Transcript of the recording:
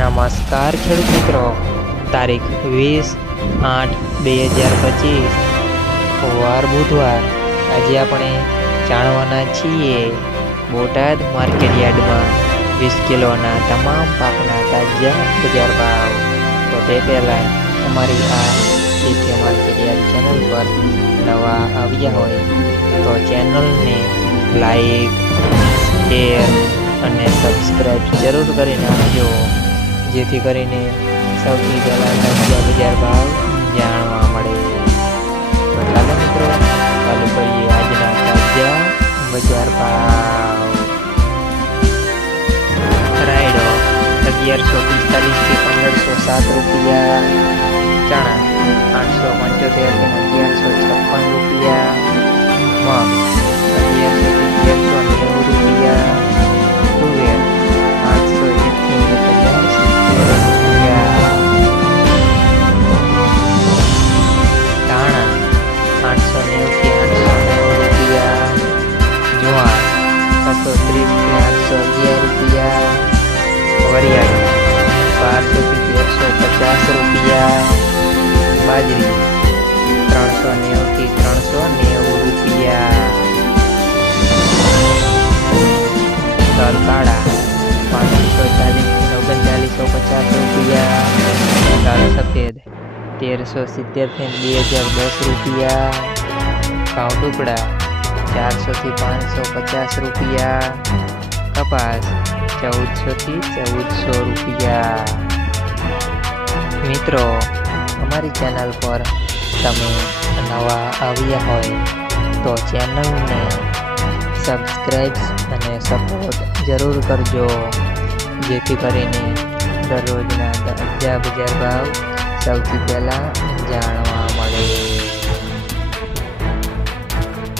નમસ્કાર ખેડૂત મિત્રો, તારીખ 20/8/2025 વાર બુધવાર। આજે આપણે જાણવાના છીએ બોટાદ માર્કેટ યાર્ડમાં 20 કિલોના તમામ પાકના તાજા બજાર ભાવ। તો તે પહેલાં અમારી આ ખેતી માર્કેટ યાર્ડ ચેનલ પર નવા આવ્યા હોય તો ચેનલને લાઈક, શેર અને સબસ્ક્રાઈબ જરૂર કરી નાખજો, જેથી કરીને સૌથી પહેલાં તાજા બજાર ભાવ જાણવા મળે। તો ચાલો મિત્રો, ચાલુ કરીએ આજના તાજા બજાર ભાવ। રાયડો 1145 થી 1507 રૂપિયા, ચણા 875 થી 1156 રૂપિયા, મગ 1100 થી 1190 રૂપિયા, તુવેર 801 થી 1070 રૂપિયા, ધાણા 890 થી 890 રૂપિયા, જુવાર 630 થી 811 રૂપિયા, વરિયાળી 1200 થી 1350 રૂપિયા, બાજરી 390 થી 390 રૂપિયા, તલ કાળા 540 થી 3950 રૂપિયા, તલ સફેદ 1370 થી 2010 રૂપિયા, ઘઉં ટુકડા 400 થી 550 રૂપિયા, કપાસ 1400 થી 1400 રૂપિયા। મિત્રો, અમારી ચેનલ પર તમે નવા આવ્યા હોય તો ચેનલને સબસ્ક્રાઈબ અને સપોર્ટ જરૂર કરજો, જેથી કરીને દરરોજના તાજા બજાર ભાવ સૌથી પહેલાં જાણવા મળે।